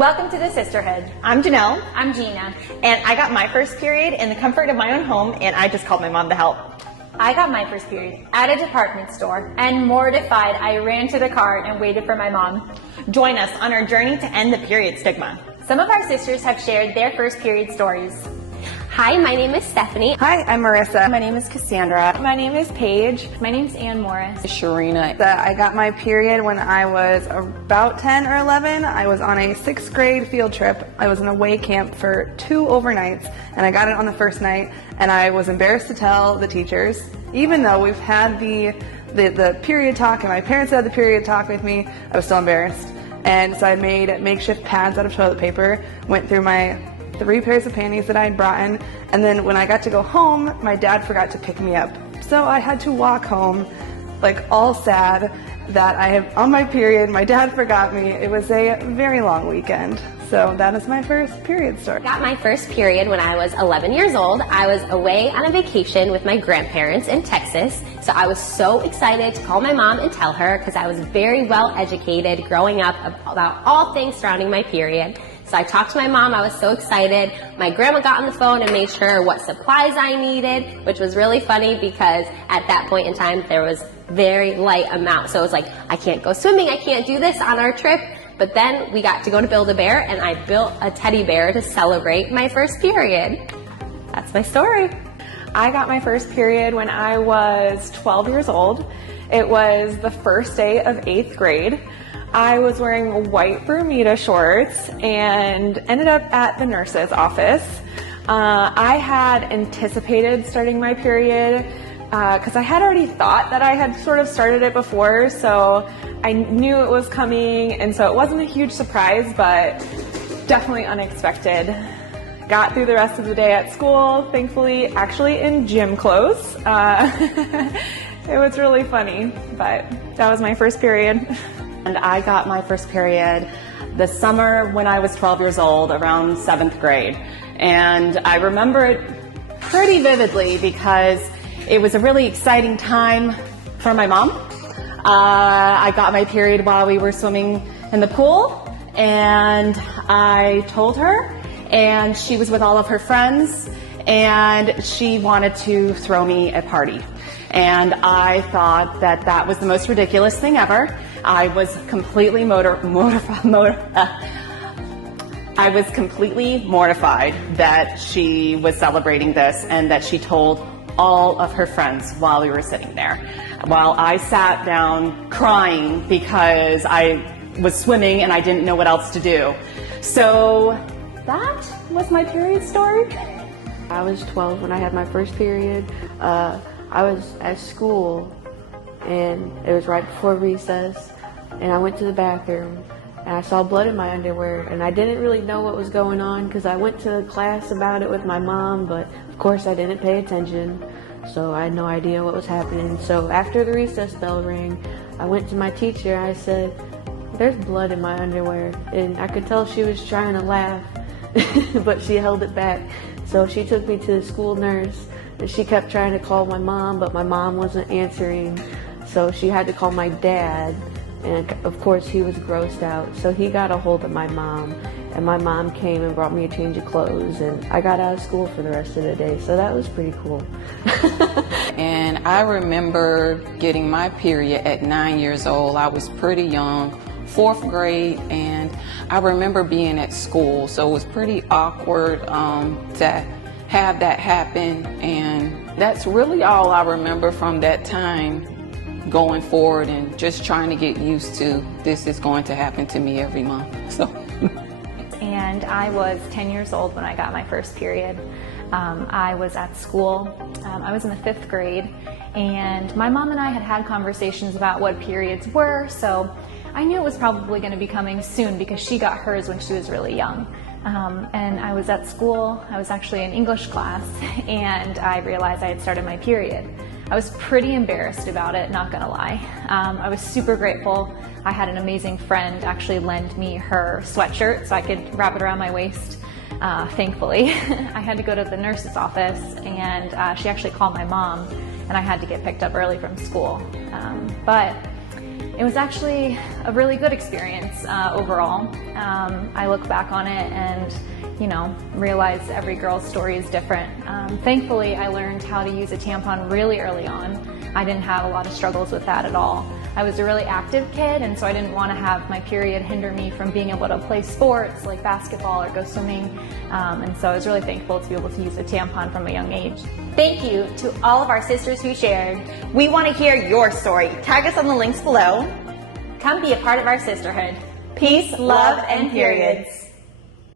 Welcome to the Sisterhood. I'm Janelle. I'm Gina. And I got my first period in the comfort of my own home, and I just called my mom to help. I got my first period at a department store, and mortified, I ran to the car and waited for my mom. Join us on our journey to end the period stigma. Some of our sisters have shared their first period stories. Hi, my name is Stephanie. Hi, I'm Marissa. My name is Cassandra. My name is Paige. My name's Ann Morris. Sharina. I got my period when I was about 10 or 11. I was on a 6th grade field trip. I was in a away camp for 2 overnights, and I got it on the first night, and I was embarrassed to tell the teachers. Even though we've had the period talk, and my parents had the period talk with me, I was still embarrassed. And so I made makeshift pads out of toilet paper, went through my 3 pairs of panties that I had brought in, and then when I got to go home, my dad forgot to pick me up. So I had to walk home, like all sad that I have on my period, my dad forgot me. It was a very long weekend. So that is my first period story. I got my first period when I was 11 years old. I was away on a vacation with my grandparents in Texas. So I was so excited to call my mom and tell her because I was very well educated growing up about all things surrounding my period. So I talked to my mom, I was so excited. My grandma got on the phone and made sure what supplies I needed, which was really funny because at that point in time, there was very light amount. So it was like, I can't go swimming, I can't do this on our trip. But then we got to go to Build-A-Bear, and I built a teddy bear to celebrate my first period. That's my story. I got my first period when I was 12 years old. It was the first day of 8th grade. I was wearing white Bermuda shorts and ended up at the nurse's office. I had anticipated starting my period because I had already thought that I had sort of started it before, so I knew it was coming, and so it wasn't a huge surprise, but definitely unexpected. Got through the rest of the day at school, thankfully, actually in gym clothes. It was really funny, but that was my first period. And I got my first period the summer when I was 12 years old, around 7th grade. And I remember it pretty vividly because it was a really exciting time for my mom. I got my period while we were swimming in the pool, and I told her, and she was with all of her friends, and she wanted to throw me a party. And I thought that that was the most ridiculous thing ever. I was completely mortified that she was celebrating this and that she told all of her friends while we were sitting there. While I sat down crying because I was swimming and I didn't know what else to do. So that was my period story. I was 12 when I had my first period. I was at school, and it was right before recess, and I went to the bathroom, and I saw blood in my underwear, and I didn't really know what was going on because I went to class about it with my mom, but of course I didn't pay attention, so I had no idea what was happening. So after the recess bell rang, I went to my teacher. I said, "There's blood in my underwear," and I could tell she was trying to laugh, but she held it back. So she took me to the school nurse, and she kept trying to call my mom, but my mom wasn't answering. So she had to call my dad, and of course he was grossed out. So he got a hold of my mom, and my mom came and brought me a change of clothes, and I got out of school for the rest of the day. So that was pretty cool. And I remember getting my period at 9 years old. I was pretty young, 4th grade, and I remember being at school, so it was pretty awkward to have that happen, and that's really all I remember from that time going forward, and just trying to get used to this is going to happen to me every month. So. And I was 10 years old when I got my first period. I was at school. I was in the 5th grade, and my mom and I had had conversations about what periods were, so I knew it was probably going to be coming soon because she got hers when she was really young. And I was at school. I was actually in English class, and I realized I had started my period. I was pretty embarrassed about it, not gonna lie. I was super grateful. I had an amazing friend actually lend me her sweatshirt so I could wrap it around my waist. Thankfully, I had to go to the nurse's office, and she actually called my mom, and I had to get picked up early from school. But it was actually a really good experience overall. I look back on it and realize every girl's story is different. Thankfully, I learned how to use a tampon really early on. I didn't have a lot of struggles with that at all. I was a really active kid, and so I didn't want to have my period hinder me from being able to play sports like basketball or go swimming. And so I was really thankful to be able to use a tampon from a young age. Thank you to all of our sisters who shared. We want to hear your story. Tag us on the links below. Come be a part of our sisterhood. Peace, love, and periods.